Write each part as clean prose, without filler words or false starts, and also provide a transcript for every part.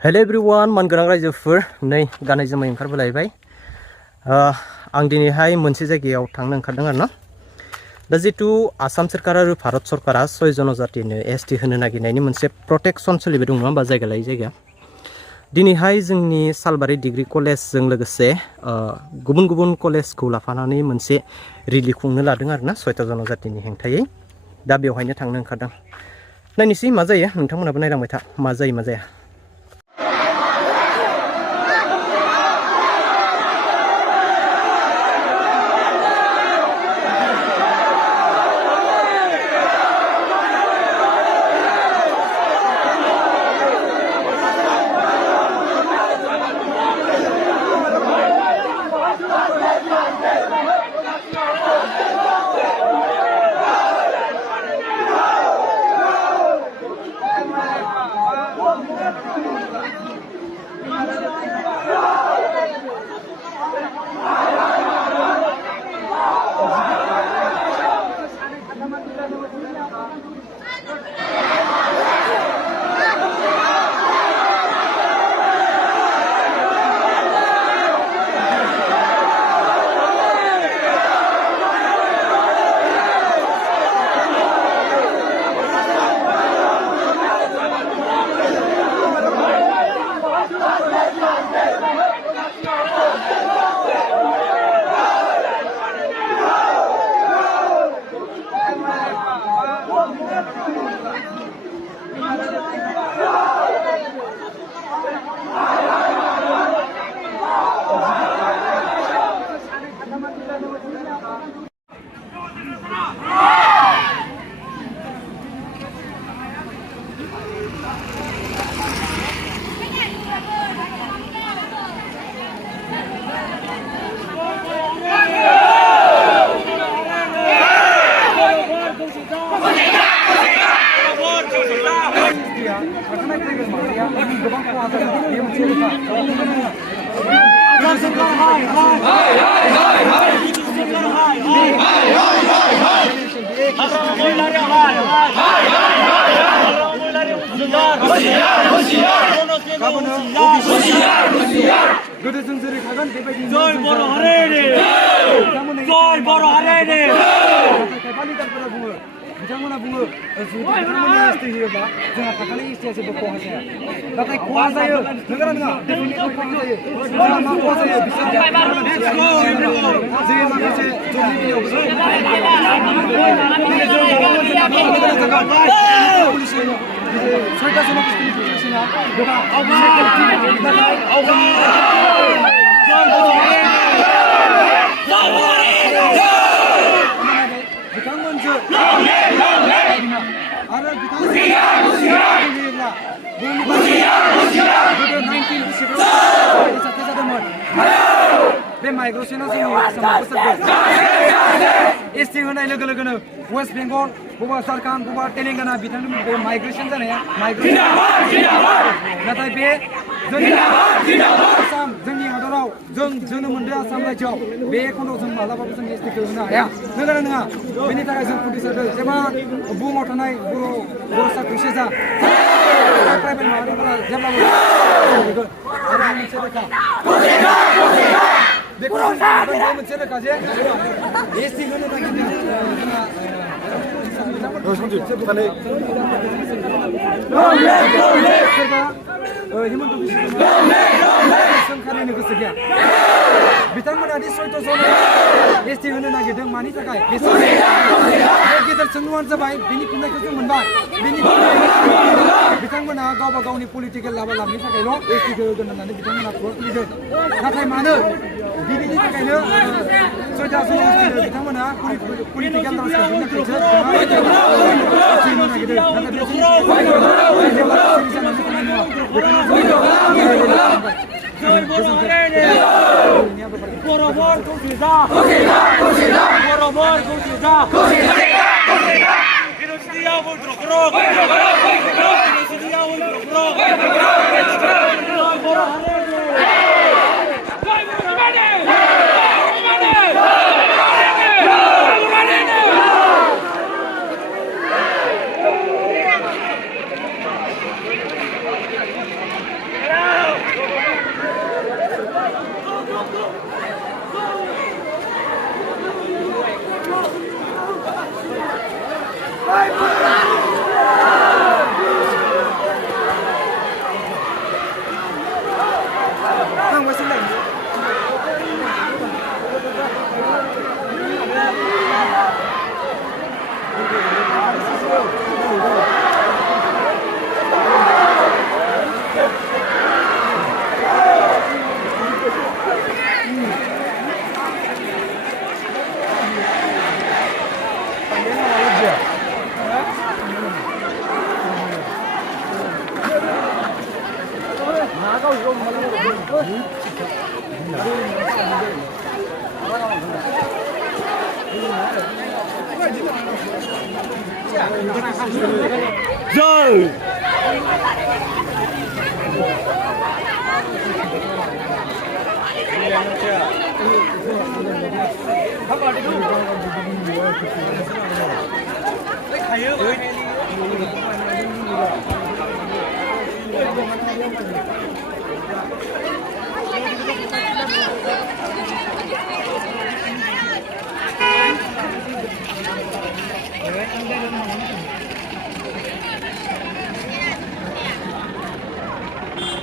Hello everyone मानगोनां रायजोफोर नै गानै जोमै ओंखारबोलायबाय आं दिनैहाय मोनसे जायगायाव थांनो ओंखारदों आरो ना दा जितु आसाम सरकार आरो भारत सरकारा 6 जनजातिनो एसटि होनो नागिरनायनि मोनसे प्रटेक्शन सोलिबाय दं नङा होमबा जायगा लायै जायगा दिनैहाय जोंनि सालबारि डिग्री कलेजजों लोगोसे गुबुन गुबुन कलेजखौ लाफानानै मोनसे रेलि खुंनो लादों आरो ना 6 जनजातिनि हेंथायै दा बेवहायनो थांनो ओंखारदों नायनोसै मा जायो नोंथांमोनाबो नायलांबाय था मा जायो मा जाया बिथांमोना बुङो बिथांमोननि एसटि होयोब्ला जोंहा थाखानाय एसटिआ जेबो खहा जाया नाथाय खहा जायो नंगौना नङा डेफिनेटलि खहा जायो जोंहा मा खहा जायो जोंनि माखासे जबनि बे माइग्रेशना जोंनि आसामाव एसटि होनाय लोगो लोगोनो वेस्ट बेंगल बबेबा झारखन्ड बबेबा तेलेंगाना बिथांनि बे माइग्रेशन जानाया नाथाय बे जोंनि आसाम जोंनि हादराव जों जोनोम मोनदों आसाम रायजोआव बे खन्द'आव जों मालाबाबो जों एसटिखौ होनो हाया नंगौना नङा बेनि थाखाय जों खुदिसारदों जेब्ला बुहुमाव थानाय बर'सा खौसे जा ट्राइबेल माहारिफोरा जेब्लाबो आरो मोनसे रोखा बेखौ मोनसे रोखा जे एसटि होनो नागिरदों हिमन्त बिश्व सोंखारिनो गोसो गैया बिथांमोना दि 6 जन एसटि होनो नागिरदों मानि थाखाय गेदेर सोंलुआनो जाबाय बिनि फिननायखौ जों मोनबाय बिथांमोना गावबा गावनि पलिटिकेल लाभानि थाखायल' एसटिखौ होगोन होननानै बिथांमोना खुगा खुलिदों नाथाय मानो बिनि थाखायनो 6 जन बिथांमोना पलिटिकेल राजखान्थिनि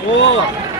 Oh.